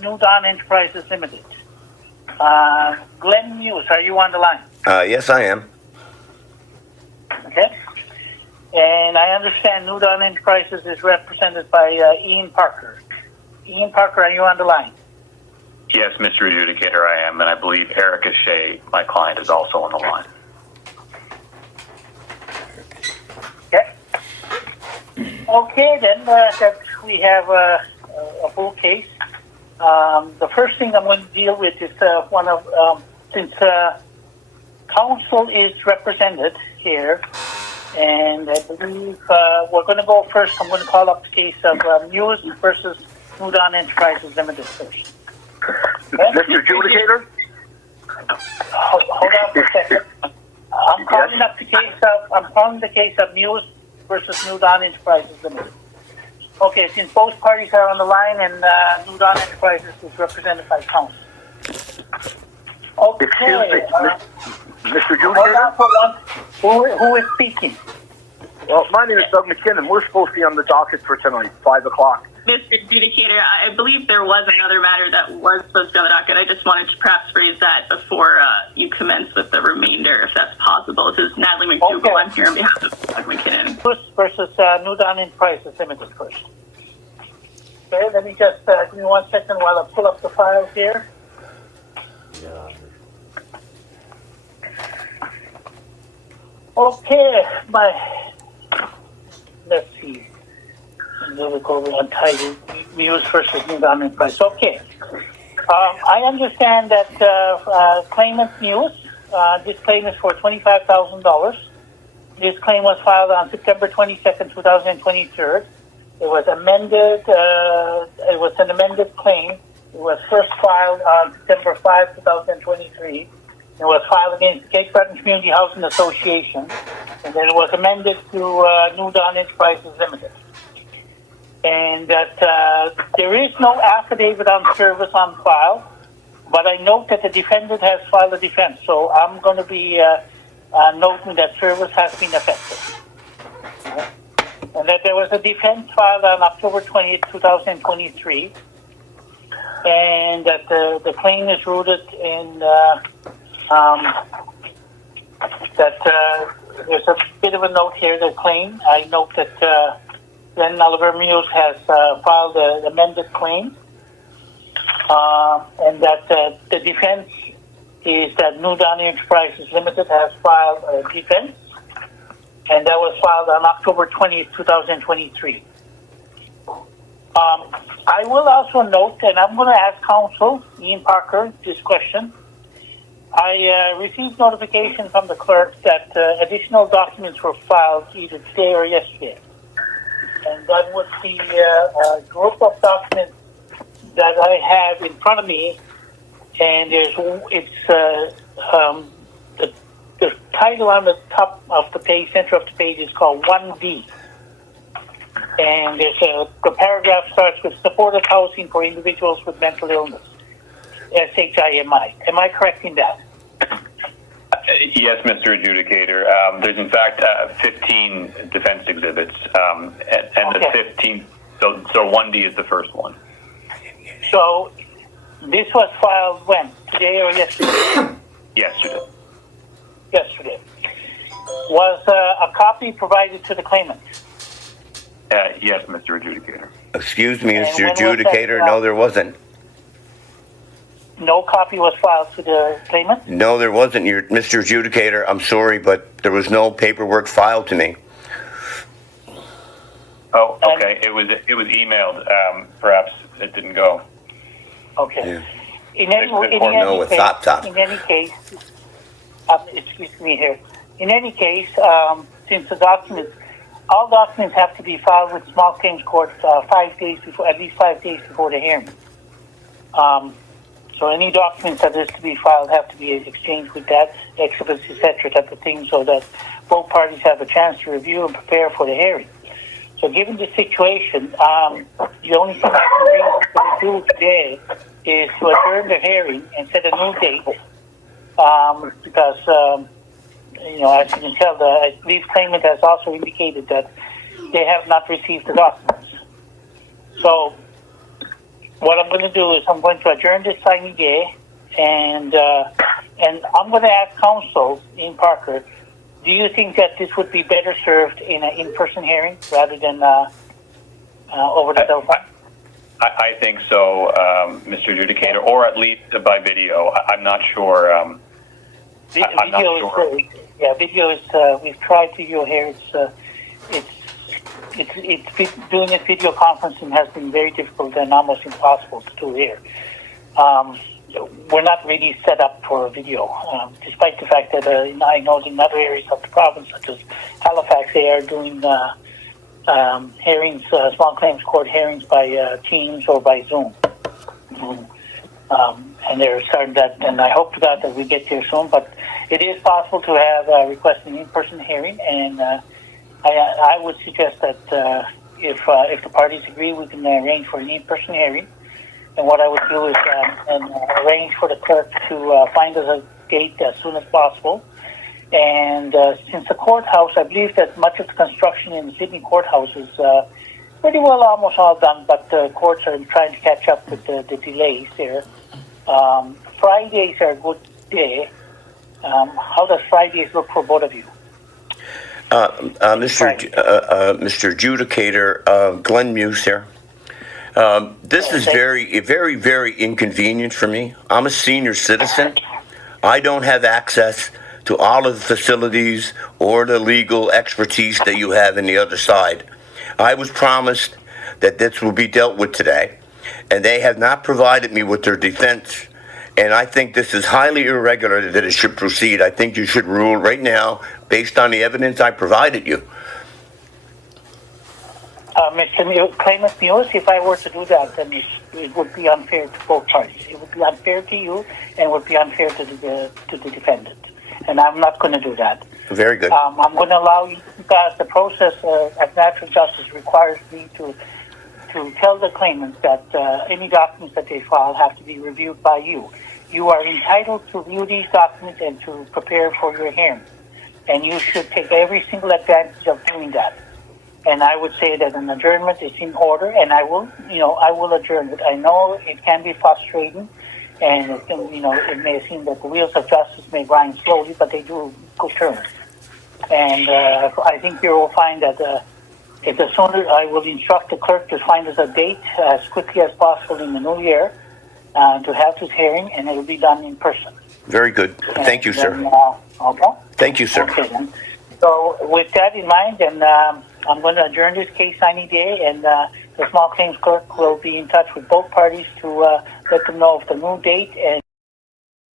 New Dawn Enterprises Limited. Glenn Muise, are you on the line? Yes, I am. Okay. And I understand New Dawn Enterprises is represented by Ian Parker. Ian Parker, are you on the line? Yes, Mr. Adjudicator, I am, and I believe Erica Shea, my client, is also on the line. Okay. Okay, then that we have a full case. The first thing I'm going to deal with is since counsel is represented here, and I believe we're going to go first. I'm going to call up the case of Muise versus New Dawn Enterprises Limited first. Okay? Mr. Adjudicator? Hold on for a second. I'm calling the case of Muise versus New Dawn Enterprises Limited. Okay, since both parties are on the line and New Dawn Enterprises is represented by counsel. Okay. Excuse me, Mr. Hold Adjudicator? on for one. Who is speaking? Well, my name is Doug McKinnon. We're supposed to be on the docket for tonight, 5 o'clock. Mr. Adjudicator, I believe there was another matter that was supposed to be on the docket. I just wanted to perhaps raise that before you commence with the remainder, if that's possible. This is Natalie McDougall. Okay. I'm here on behalf of Doug McKinnon. Muise versus New Dawn Enterprises Limited first. Okay, let me just give me 1 second while I pull up the files here. Okay, let's see. I'm going to go over on title, Muise versus New Dawn Enterprises. Okay. I understand that claimant Muise, this claim is for $25,000. This claim was filed on September 22nd, 2023. It was amended. It was an amended claim. It was first filed on September 5, 2023. It was filed against the Cape Breton Community Housing Association, and then it was amended to New Dawn Enterprises Limited. And that there is no affidavit on service on file, but I note that the defendant has filed a defense, so I'm going to be noting that service has been effected. And that there was a defense filed on October 20th, 2023, and that the claim is rooted in that there's a bit of a note here, the claim. I note that Glenn Oliver Muise has filed an amended claim, and that the defense is that New Dawn Enterprises Limited has filed a defense, and that was filed on October 20th, 2023. I will also note, and I'm going to ask counsel, Ian Parker, this question. I received notification from the clerk that additional documents were filed either today or yesterday. And that would be a group of documents that I have in front of me, and the title on the top of the page, center of the page, is called 1D. And the paragraph starts with supportive housing for individuals with mental illness, SHIMI. Am I correct in that? Yes, Mr. Adjudicator. There's in fact 15 defense exhibits, and the 15. So 1D is the first one. So this was filed when? Today or yesterday? Yesterday. Yesterday. Was a copy provided to the claimant? Yes, Mr. Adjudicator. Excuse me, Mr. Adjudicator. No, there wasn't. No copy was filed to the claimant? No, there wasn't, Mr. Adjudicator. I'm sorry, but there was no paperwork filed to me. Oh, okay. It was emailed. Perhaps it didn't go. Okay. Yeah. In any case, excuse me here. In any case, since all documents have to be filed with small claims court 5 days before, at least 5 days before the hearing. So any documents that is to be filed have to be exchanged with that, exhibits, etc., type of thing, so that both parties have a chance to review and prepare for the hearing. So given the situation, the only thing I can do today is to adjourn the hearing and set a new date, because, as you can tell, I believe claimant has also indicated that they have not received the documents. So what I'm going to do is I'm going to adjourn this signing day, and I'm going to ask counsel in Parker. Do you think that this would be better served in an in-person hearing rather than over the telephone? I think so, Mr. Adjudicator, or at least by video. I'm not sure. I'm not sure. Video is. We've tried video here. It's doing a video conferencing has been very difficult and almost impossible to do here. We're not really set up for a video, despite the fact that I know in other areas of the province, such as Halifax, they are doing hearings, small claims court hearings by Teams or by Zoom. And they're starting that, and I hope to God that we get there soon. But it is possible to have request an in-person hearing, and I would suggest that if the parties agree, we can arrange for an in-person hearing. And what I would do is arrange for the clerk to find us a date as soon as possible. And since the courthouse, I believe that much of the construction in the Sydney courthouse is pretty well almost all done, but the courts are trying to catch up with the delays there. Fridays are a good day. How does Fridays look for both of you? Mr. Adjudicator, Glenn Muise here. This is very inconvenient for me. I'm a senior citizen. I don't have access to all of the facilities or the legal expertise that you have in the other side. I was promised that this will be dealt with today, and they have not provided me with their defense. And I think this is highly irregular that it should proceed. I think you should rule right now based on the evidence I provided you. Mr. Claimant Muise, if I were to do that, then it would be unfair to both parties. It would be unfair to you, and it would be unfair to the defendant. And I'm not going to do that. Very good. I'm going to allow you, because the process of natural justice requires me to tell the claimant that any documents that they file have to be reviewed by you. You are entitled to view these documents and to prepare for your hearing. And you should take every single advantage of doing that. And I would say that an adjournment is in order, and I will adjourn it. I know it can be frustrating, and it may seem that the wheels of justice may grind slowly, but they do go turn. And I think you will find that if the sooner I will instruct the clerk to find us a date as quickly as possible in the new year to have this hearing, and it will be done in person. Very good. Thank you, sir. Okay. Thank you, sir. Okay, then. So with that in mind, then I'm going to adjourn this case signing day, and the small claims clerk will be in touch with both parties to let them know of the new date and